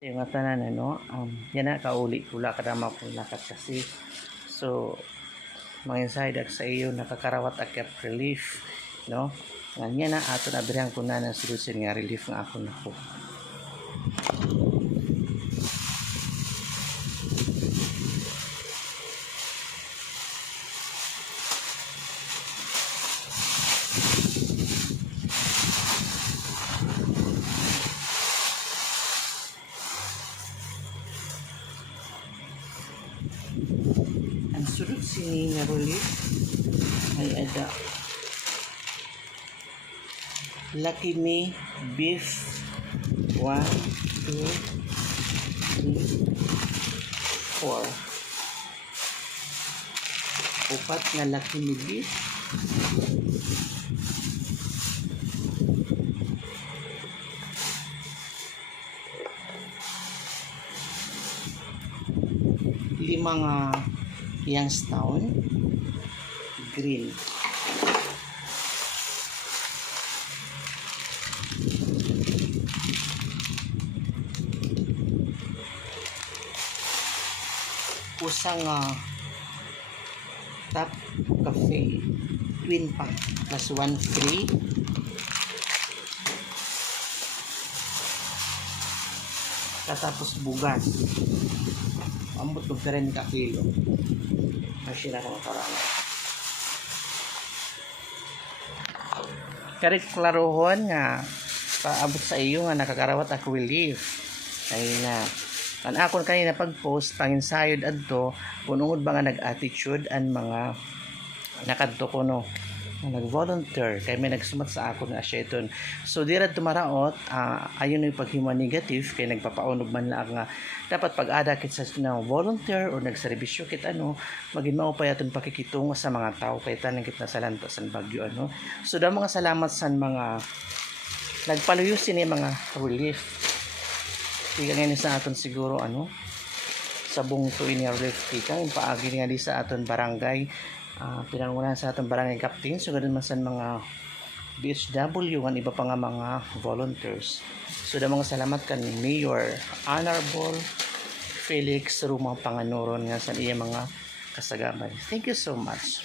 Yung nga tanan ano, yan na kauli kula kada mapulakat kasi so mga inside sa iyo nakakarawat akyat relief no nga na ato na birang ko na ng solution nga relief nga ako nako. Ang sulod sini nga relief ay ada Lucky Me beef 1, 2, 3, 4 upat nga Lucky Me beef lima nga Youngstown grill usang Top Cafe twin pack plus 1 free katapos bugas ambot ko 30 kilo masya na kung parang karit klarohon nga paabot sa iyo nga nakakarawat ako relief ay na kan akon kanina pag-post panginsayod adto punungod ba nga nag-attitude ang mga nakadto ko no nag-volunteer kay may nagsumat sa ako nga asyeton so dira tumaraot ayon yung paghimo negative kay nagpapaunog man lang nga dapat pag-ada kit sa volunteer o nagserbisyo kit ano maging mao pa yaton pakikitungo sa mga tao kay tanang kit na sa lantasan bagyo ano so daw mga salamat sa mga nagpaluyo sini mga relief tika ngayon sa aton siguro ano sa buong tuin nga relief tika yung paagi nga di sa aton barangay pinangunahan sa aton barangay captain so ganun man sa mga BHW ang iba pa nga mga volunteers so da mga salamat kan Mayor Honorable Felix Rumang Panganuron nga sa iya mga kasagabay. Thank you so much.